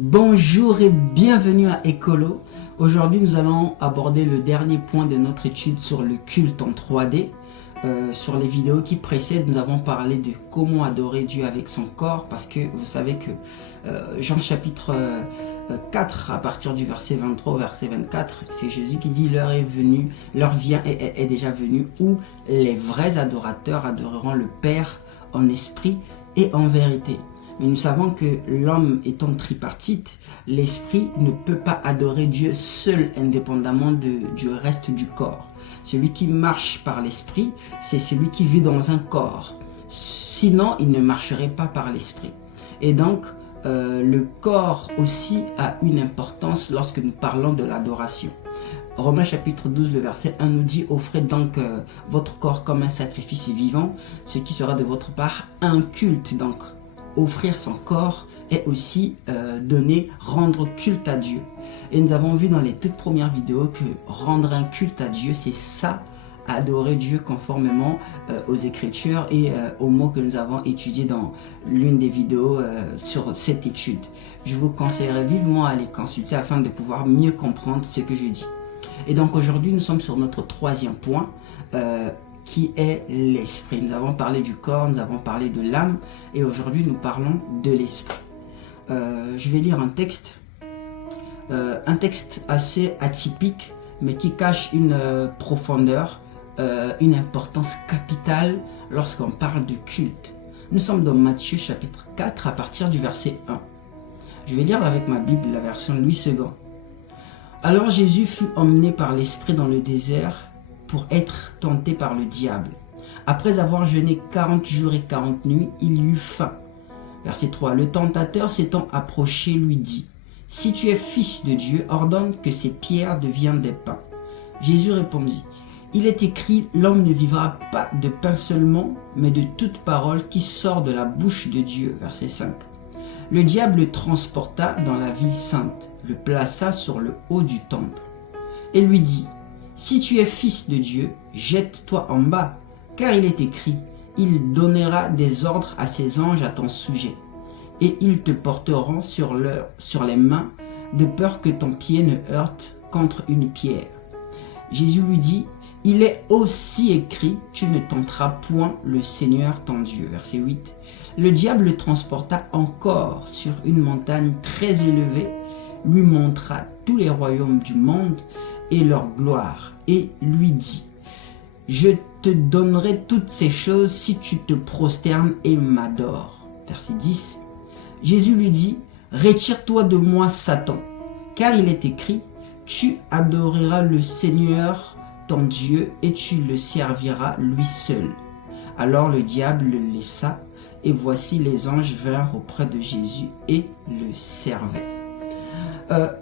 Bonjour et bienvenue à Écolo. Aujourd'hui, nous allons aborder le dernier point de notre étude sur le culte en 3D. Sur les vidéos qui précèdent, nous avons parlé de comment adorer Dieu avec son corps, parce que vous savez que Jean chapitre 4, à partir du verset 23 au verset 24, c'est Jésus qui dit: l'heure est venue, l'heure vient et est déjà venue, où les vrais adorateurs adoreront le Père en esprit et en vérité. Mais nous savons que l'homme étant tripartite, l'esprit ne peut pas adorer Dieu seul indépendamment du reste du corps. Celui qui marche par l'esprit, c'est celui qui vit dans un corps. Sinon, il ne marcherait pas par l'esprit. Et donc, le corps aussi a une importance lorsque nous parlons de l'adoration. Romains chapitre 12, le verset 1 nous dit: offrez donc votre corps comme un sacrifice vivant, ce qui sera de votre part un culte. Donc, offrir son corps est aussi rendre culte à Dieu. Et nous avons vu dans les toutes premières vidéos que rendre un culte à Dieu, c'est ça, adorer Dieu conformément aux Écritures et aux mots que nous avons étudiés dans l'une des vidéos sur cette étude. Je vous conseillerais vivement à les consulter afin de pouvoir mieux comprendre ce que je dis. Et donc aujourd'hui, nous sommes sur notre troisième point, qui est l'esprit. Nous avons parlé du corps, nous avons parlé de l'âme, et aujourd'hui nous parlons de l'esprit. Je vais lire un texte assez atypique, mais qui cache une profondeur, une importance capitale lorsqu'on parle de culte. Nous sommes dans Matthieu chapitre 4 à partir du verset 1. Je vais lire avec ma Bible, la version Louis II. Alors Jésus fut emmené par l'esprit dans le désert pour être tenté par le diable. Après avoir jeûné 40 jours et 40 nuits, il eut faim. Verset 3. Le tentateur s'étant approché lui dit: si tu es fils de Dieu, ordonne que ces pierres deviennent des pains. Jésus répondit: il est écrit, l'homme ne vivra pas de pain seulement, mais de toute parole qui sort de la bouche de Dieu. Verset 5. Le diable le transporta dans la ville sainte, le plaça sur le haut du temple, et lui dit: si tu es fils de Dieu, jette-toi en bas, car il est écrit, il donnera des ordres à ses anges à ton sujet, et ils te porteront sur les mains, de peur que ton pied ne heurte contre une pierre. Jésus lui dit: il est aussi écrit, tu ne tenteras point le Seigneur ton Dieu. Verset 8. Le diable le transporta encore sur une montagne très élevée, lui montra tous les royaumes du monde et leur gloire, et lui dit: je te donnerai toutes ces choses si tu te prosternes et m'adores. Verset 10. Jésus lui dit: retire-toi de moi, Satan, car il est écrit, tu adoreras le Seigneur ton Dieu et tu le serviras lui seul. Alors le diable le laissa, et voici les anges vinrent auprès de Jésus et le servaient.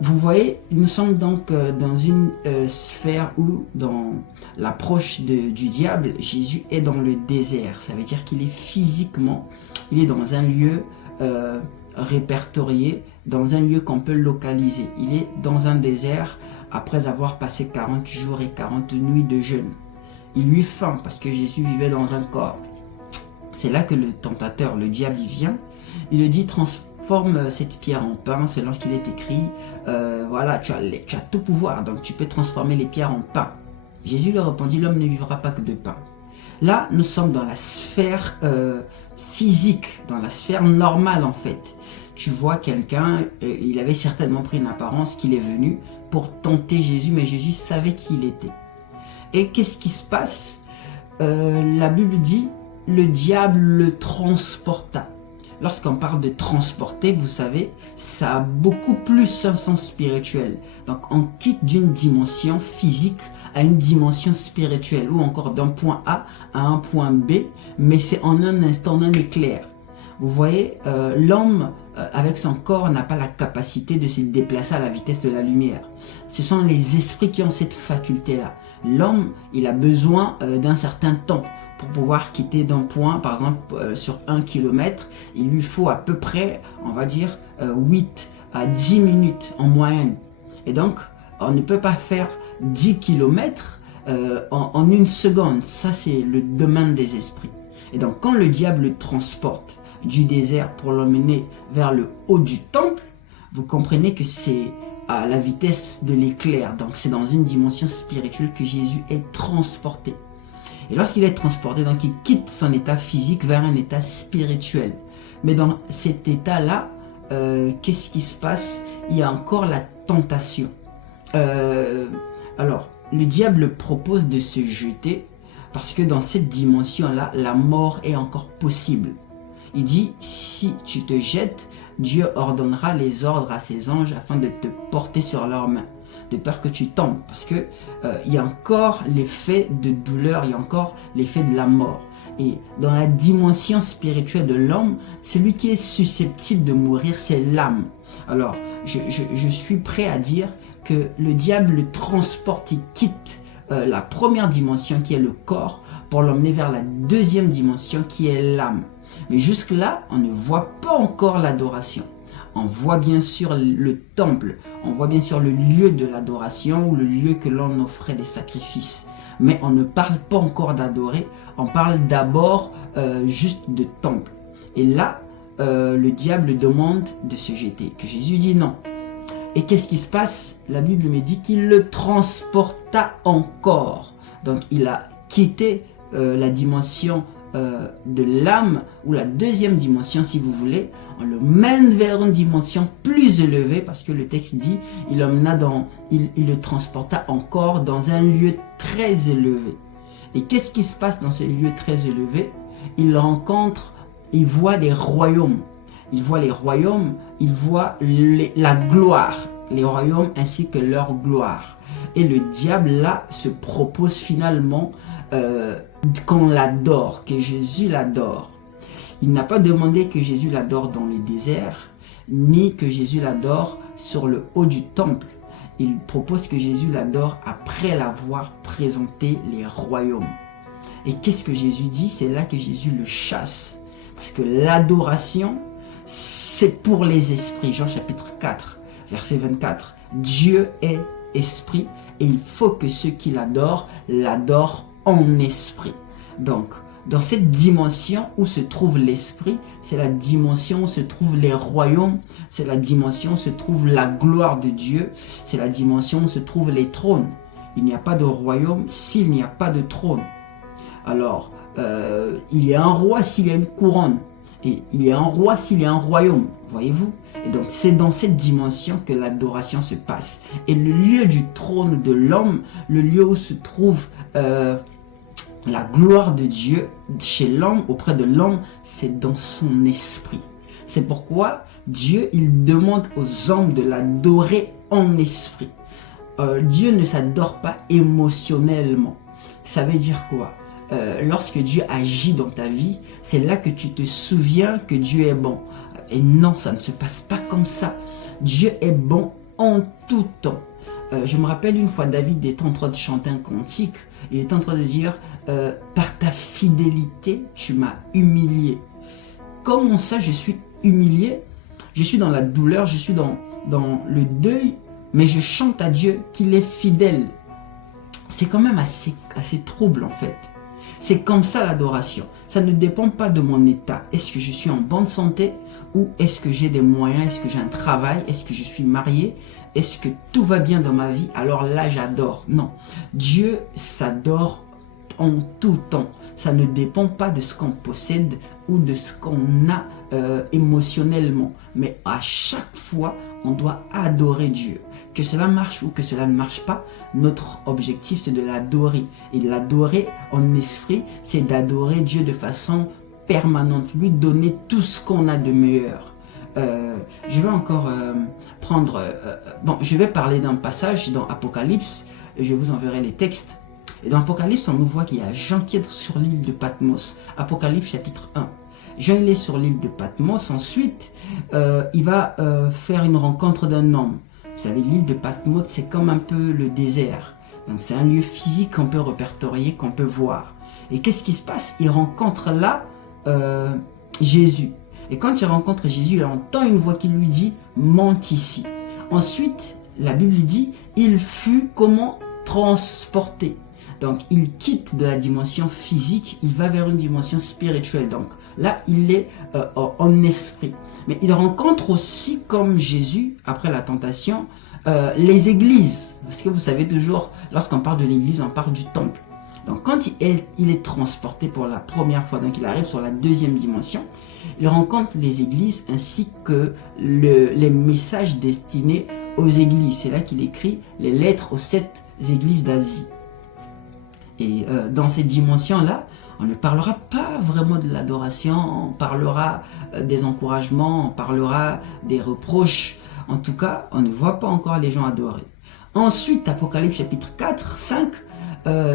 Vous voyez, nous sommes donc dans une sphère où, dans l'approche du diable, Jésus est dans le désert. Ça veut dire qu'il est physiquement, il est dans un lieu répertorié, dans un lieu qu'on peut localiser. Il est dans un désert après avoir passé 40 jours et 40 nuits de jeûne. Il eut faim parce que Jésus vivait dans un corps. C'est là que le tentateur, le diable, il vient. Il le dit: transforme cette pierre en pain, selon ce qu'il est écrit. Voilà, tu as tout pouvoir, donc tu peux transformer les pierres en pain. Jésus lui répondit: l'homme ne vivra pas que de pain. Là, nous sommes dans la sphère physique, dans la sphère normale en fait. Tu vois quelqu'un, il avait certainement pris une apparence, qu'il est venu pour tenter Jésus, mais Jésus savait qui il était. Et qu'est-ce qui se passe? La Bible dit: le diable le transporta. Lorsqu'on parle de transporter, vous savez, ça a beaucoup plus un sens spirituel. Donc on quitte d'une dimension physique à une dimension spirituelle, ou encore d'un point A à un point B, mais c'est en un instant, en un éclair. Vous voyez, l'homme avec son corps n'a pas la capacité de se déplacer à la vitesse de la lumière. Ce sont les esprits qui ont cette faculté-là. L'homme, il a besoin d'un certain temps pour pouvoir quitter d'un point, par exemple sur 1 km, il lui faut à peu près, on va dire, 8 à 10 minutes en moyenne. Et donc, on ne peut pas faire 10 km en une seconde. Ça, c'est le domaine des esprits. Et donc, quand le diable le transporte du désert pour l'emmener vers le haut du temple, vous comprenez que c'est à la vitesse de l'éclair. Donc c'est dans une dimension spirituelle que Jésus est transporté. Et lorsqu'il est transporté, donc il quitte son état physique vers un état spirituel. Mais dans cet état-là, qu'est-ce qui se passe? Il y a encore la tentation. Alors, le diable propose de se jeter parce que dans cette dimension-là, la mort est encore possible. Il dit, si tu te jettes, Dieu ordonnera les ordres à ses anges afin de te porter sur leurs mains, de peur que tu tombes. Parce que il y a encore l'effet de douleur, il y a encore l'effet de la mort. Et dans la dimension spirituelle de l'homme, celui qui est susceptible de mourir, c'est l'âme. Alors, je suis prêt à dire que le diable le transporte, il quitte la première dimension qui est le corps pour l'emmener vers la deuxième dimension qui est l'âme. Mais jusque-là, on ne voit pas encore l'adoration. On voit bien sûr le temple, on voit bien sûr le lieu de l'adoration ou le lieu que l'on offrait des sacrifices. Mais on ne parle pas encore d'adorer, on parle d'abord juste de temple. Et là, le diable demande de se jeter, que Jésus dit non. Et qu'est-ce qui se passe? La Bible me dit qu'il le transporta encore. Donc il a quitté la dimension de l'âme, ou la deuxième dimension si vous voulez. On le mène vers une dimension plus élevée, parce que le texte dit, il le transporta encore dans un lieu très élevé. Et qu'est-ce qui se passe dans ce lieu très élevé? Il voit des royaumes. Il voit les royaumes, il voit la gloire, les royaumes ainsi que leur gloire. Et le diable là se propose finalement qu'on l'adore, que Jésus l'adore. Il n'a pas demandé que Jésus l'adore dans le désert, ni que Jésus l'adore sur le haut du temple. Il propose que Jésus l'adore après l'avoir présenté les royaumes. Et qu'est-ce que Jésus dit? C'est là que Jésus le chasse. Parce que l'adoration, c'est pour les esprits. Jean chapitre 4, verset 24. Dieu est esprit et il faut que ceux qui l'adorent en esprit. Donc, dans cette dimension où se trouve l'esprit, c'est la dimension où se trouvent les royaumes, c'est la dimension où se trouve la gloire de Dieu, c'est la dimension où se trouvent les trônes. Il n'y a pas de royaume s'il n'y a pas de trône. Alors, il y a un roi s'il y a une couronne, et il y a un roi s'il y a un royaume, voyez-vous? Et donc, c'est dans cette dimension que l'adoration se passe. Et le lieu du trône de l'homme, le lieu où se trouve la gloire de Dieu chez l'homme, auprès de l'homme, c'est dans son esprit. C'est pourquoi Dieu, il demande aux hommes de l'adorer en esprit. Dieu ne s'adore pas émotionnellement. Ça veut dire quoi? Lorsque Dieu agit dans ta vie, c'est là que tu te souviens que Dieu est bon. Et non, ça ne se passe pas comme ça. Dieu est bon en tout temps. Je me rappelle une fois, David est en train de chanter un cantique. Il est en train de dire par ta fidélité, tu m'as humilié. Comment ça, je suis humilié? Je suis dans la douleur, je suis dans le deuil, mais je chante à Dieu qu'il est fidèle. C'est quand même assez trouble en fait. C'est comme ça l'adoration. Ça ne dépend pas de mon état. Est-ce que je suis en bonne santé? Ou est-ce que j'ai des moyens? Est-ce que j'ai un travail? Est-ce que je suis marié? Est-ce que tout va bien dans ma vie? Alors là, j'adore. Non. Dieu s'adore en tout temps. Ça ne dépend pas de ce qu'on possède ou de ce qu'on a émotionnellement. Mais à chaque fois, on doit adorer Dieu. Que cela marche ou que cela ne marche pas, notre objectif c'est de l'adorer. Et de l'adorer en esprit, c'est d'adorer Dieu de façon permanente, lui donner tout ce qu'on a de meilleur. Je vais encore je vais parler d'un passage dans Apocalypse, je vous enverrai les textes. Et dans Apocalypse, on nous voit qu'il y a Jean qui est sur l'île de Patmos. Apocalypse chapitre 1. Jean il est sur l'île de Patmos, ensuite il va faire une rencontre d'un homme. Vous savez, l'île de Patmos, c'est comme un peu le désert. Donc c'est un lieu physique qu'on peut répertorier, qu'on peut voir. Et qu'est-ce qui se passe? Il rencontre là Jésus. Et quand il rencontre Jésus, il entend une voix qui lui dit « monte ici ». Ensuite, la Bible dit « il fut comment transporté ». Donc il quitte de la dimension physique, il va vers une dimension spirituelle. Donc là, il est en esprit. Mais il rencontre aussi, comme Jésus, après la tentation, les églises. Parce que vous savez toujours, lorsqu'on parle de l'église, on parle du temple. Donc quand il est transporté pour la première fois, donc il arrive sur la deuxième dimension, il rencontre les églises ainsi que les messages destinés aux églises. C'est là qu'il écrit les lettres aux 7 églises d'Asie. Et dans ces dimensions-là, on ne parlera pas vraiment de l'adoration, on parlera des encouragements, on parlera des reproches. En tout cas, on ne voit pas encore les gens adorer. Ensuite, Apocalypse chapitre 4, 5,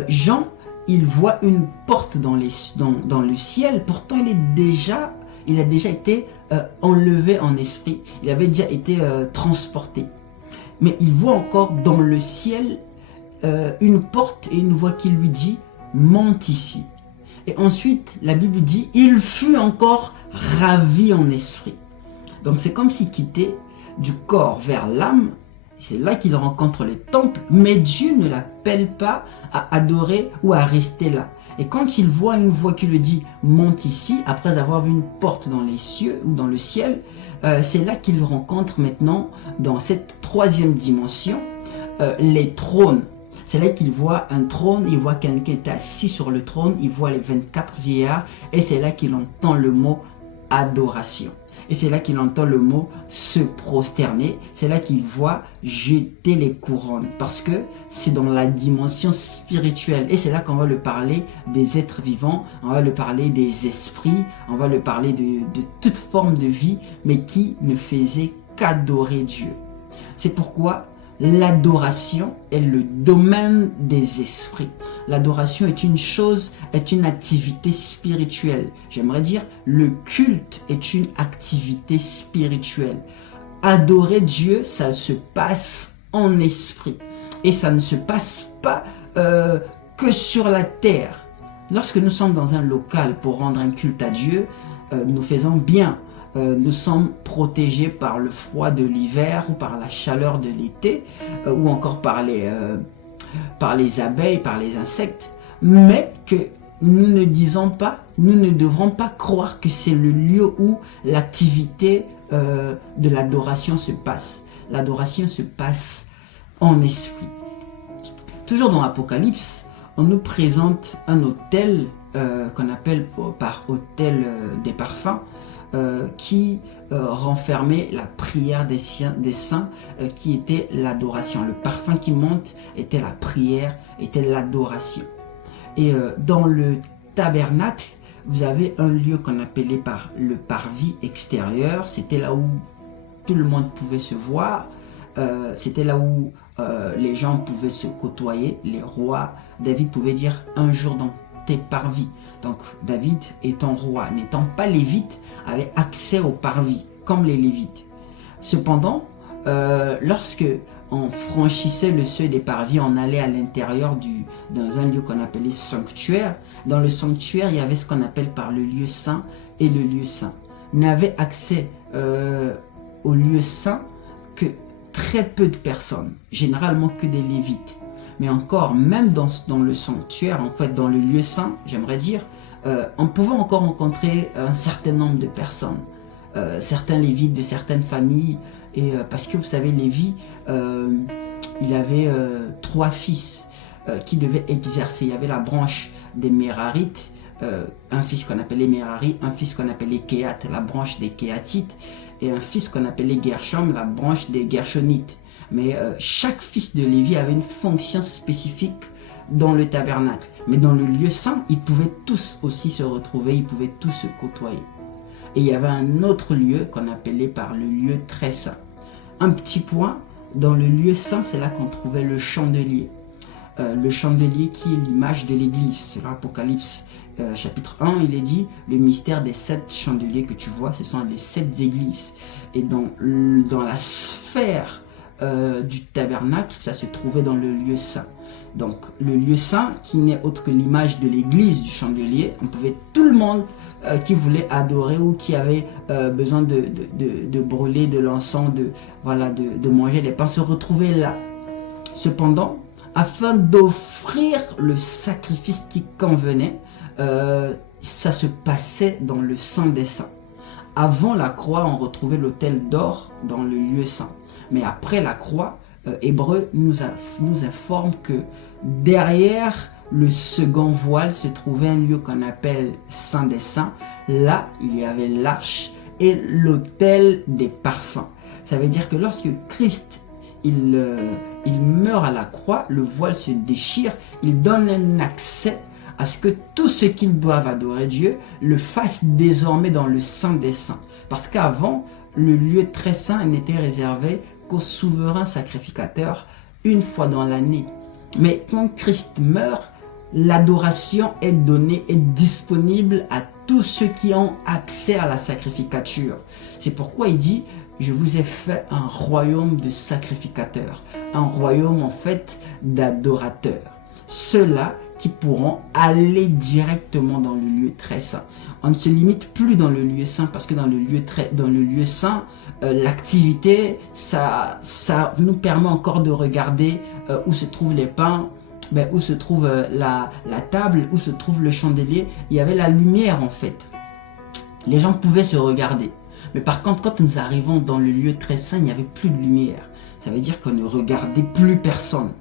Jean, il voit une porte dans le ciel. Pourtant, il a déjà été enlevé en esprit. Il avait déjà été transporté. Mais il voit encore dans le ciel une porte et une voix qui lui dit « Monte ici ». Et ensuite, la Bible dit « Il fut encore ravi en esprit ». Donc c'est comme s'il quittait du corps vers l'âme. C'est là qu'il rencontre les temples, mais Dieu ne l'appelle pas à adorer ou à rester là. Et quand il voit une voix qui lui dit « Monte ici », après avoir vu une porte dans les cieux ou dans le ciel, c'est là qu'il rencontre maintenant, dans cette troisième dimension, les trônes. C'est là qu'il voit un trône, il voit quelqu'un qui est assis sur le trône, il voit les 24 vieillards, et c'est là qu'il entend le mot « adoration ». Et c'est là qu'il entend le mot « se prosterner ». C'est là qu'il voit jeter les couronnes. Parce que c'est dans la dimension spirituelle. Et c'est là qu'on va le parler des êtres vivants, on va le parler des esprits, on va le parler de toute forme de vie, mais qui ne faisait qu'adorer Dieu. C'est pourquoi l'adoration est le domaine des esprits. L'adoration est une chose, est une activité spirituelle. J'aimerais dire, le culte est une activité spirituelle. Adorer Dieu, ça se passe en esprit. Et ça ne se passe pas que sur la terre. Lorsque nous sommes dans un local pour rendre un culte à Dieu, nous faisons bien. Nous sommes protégés par le froid de l'hiver ou par la chaleur de l'été ou encore par les abeilles, par les insectes, mais que nous ne disons pas, nous ne devrons pas croire que c'est le lieu où l'activité de l'adoration se passe. L'adoration se passe en esprit. Toujours dans l'Apocalypse, on nous présente un autel qu'on appelle par autel des parfums, qui renfermait la prière des saints, qui était l'adoration. Le parfum qui monte était la prière, était l'adoration. Et dans le tabernacle, vous avez un lieu qu'on appelait par le parvis extérieur. C'était là où tout le monde pouvait se voir. C'était là où les gens pouvaient se côtoyer. Les rois, David pouvait dire un jour dans tes parvis. Donc David étant roi, n'étant pas lévite, avait accès au parvis, comme les lévites. Cependant, lorsque on franchissait le seuil des parvis, on allait à l'intérieur dans un lieu qu'on appelait sanctuaire. Dans le sanctuaire, il y avait ce qu'on appelle par le lieu saint et le lieu saint. N'avait accès au lieu saint que très peu de personnes, généralement que des lévites. Mais encore, même dans le sanctuaire, en fait, dans le lieu saint, j'aimerais dire, on pouvait encore rencontrer un certain nombre de personnes, certains lévites de certaines familles, et parce que vous savez, Lévi, il avait 3 fils qui devaient exercer. Il y avait la branche des Mérarites, un fils qu'on appelait Mérari, un fils qu'on appelait Kéat, la branche des Kéatites, et un fils qu'on appelait Gershom, la branche des Gershonites. Mais chaque fils de Lévi avait une fonction spécifique dans le tabernacle. Mais dans le lieu saint, ils pouvaient tous aussi se retrouver, ils pouvaient tous se côtoyer. Et il y avait un autre lieu qu'on appelait par le lieu très saint. Un petit point, dans le lieu saint, c'est là qu'on trouvait le chandelier. Le chandelier qui est l'image de l'église. Sur l'Apocalypse chapitre 1, il est dit, le mystère des 7 chandeliers que tu vois, ce sont les 7 églises. Et dans la sphère du tabernacle, ça se trouvait dans le lieu saint. Donc le lieu saint qui n'est autre que l'image de l'église du chandelier, on pouvait tout le monde qui voulait adorer ou qui avait besoin de brûler de l'encens, de manger des pains, se retrouver là. Cependant, afin d'offrir le sacrifice qui convenait, ça se passait dans le Saint des Saints. Avant la croix, on retrouvait l'autel d'or dans le lieu saint. Mais après la croix, Hébreu nous informe que derrière le second voile se trouvait un lieu qu'on appelle Saint des Saints. Là, il y avait l'arche et l'autel des parfums. Ça veut dire que lorsque Christ il meurt à la croix, le voile se déchire, il donne un accès à ce que tous ceux qui doivent adorer Dieu le fassent désormais dans le Saint des Saints. Parce qu'avant, le lieu très saint n'était réservé qu'aux souverains sacrificateurs une fois dans l'année. Mais quand Christ meurt, l'adoration est donnée et disponible à tous ceux qui ont accès à la sacrificature. C'est pourquoi il dit: je vous ai fait un royaume de sacrificateurs, un royaume en fait d'adorateurs. Ceux-là qui pourront aller directement dans le lieu très saint. On ne se limite plus dans le lieu saint parce que dans le lieu saint, l'activité, ça nous permet encore de regarder où se trouvent les pains, où se trouve la table, où se trouve le chandelier. Il y avait la lumière en fait. Les gens pouvaient se regarder. Mais par contre, quand nous arrivons dans le lieu très saint, il n'y avait plus de lumière. Ça veut dire qu'on ne regardait plus personne.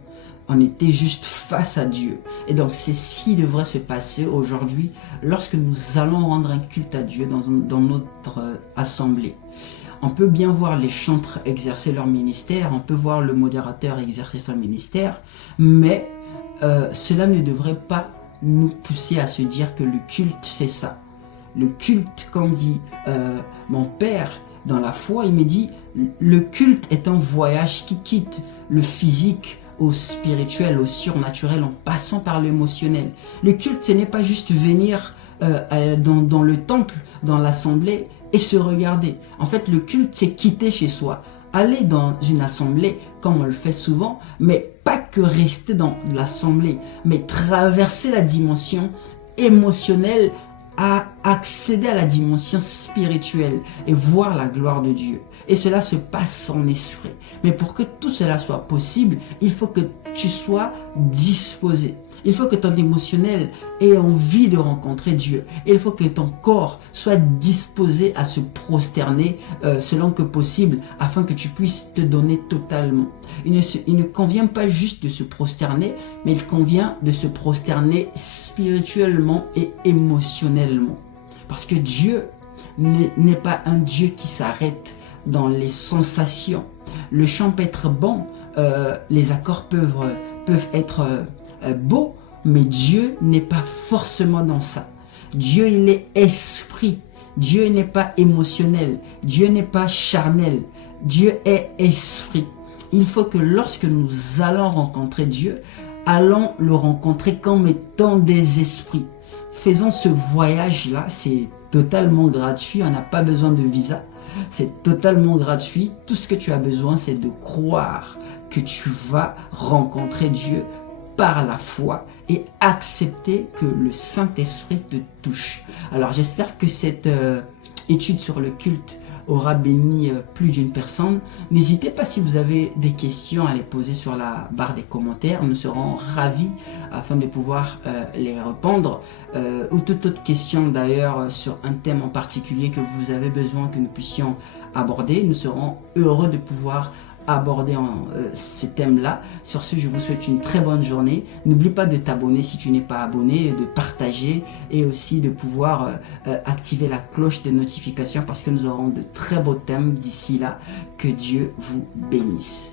On était juste face à Dieu. Et donc, c'est ce qui devrait se passer aujourd'hui lorsque nous allons rendre un culte à Dieu dans notre assemblée. On peut bien voir les chantres exercer leur ministère, on peut voir le modérateur exercer son ministère, mais cela ne devrait pas nous pousser à se dire que le culte, c'est ça. Le culte, comme dit mon père dans la foi, il me dit, le culte est un voyage qui quitte le physique au spirituel, au surnaturel, en passant par l'émotionnel. Le culte, ce n'est pas juste venir dans le temple, dans l'assemblée et se regarder. En fait, le culte, c'est quitter chez soi. Aller dans une assemblée, comme on le fait souvent, mais pas que rester dans l'assemblée, mais traverser la dimension émotionnelle, à accéder à la dimension spirituelle et voir la gloire de Dieu. Et cela se passe en esprit. Mais pour que tout cela soit possible, il faut que tu sois disposé. Il faut que ton émotionnel ait envie de rencontrer Dieu. Et il faut que ton corps soit disposé à se prosterner selon que possible, afin que tu puisses te donner totalement. Il ne convient pas juste de se prosterner, mais il convient de se prosterner spirituellement et émotionnellement. Parce que Dieu n'est pas un Dieu qui s'arrête dans les sensations. Le chant peut être bon, les accords peuvent être beaux, mais Dieu n'est pas forcément dans ça. Dieu, il est esprit. Dieu n'est pas émotionnel. Dieu n'est pas charnel. Dieu est esprit. Il faut que lorsque nous allons rencontrer Dieu, allons le rencontrer comme étant des esprits. Faisons ce voyage-là, c'est totalement gratuit, on n'a pas besoin de visa. C'est totalement gratuit. Tout ce que tu as besoin, c'est de croire que tu vas rencontrer Dieu par la foi et accepter que le Saint-Esprit te touche. Alors j'espère que cette étude sur le culte aura béni plus d'une personne. N'hésitez pas, si vous avez des questions, à les poser sur la barre des commentaires. Nous serons ravis afin de pouvoir les répondre. Ou toute autre question d'ailleurs sur un thème en particulier que vous avez besoin que nous puissions aborder. Nous serons heureux de pouvoir aborder ce thème-là. Sur ce, je vous souhaite une très bonne journée. N'oublie pas de t'abonner si tu n'es pas abonné, de partager et aussi de pouvoir activer la cloche de notification parce que nous aurons de très beaux thèmes d'ici là. Que Dieu vous bénisse.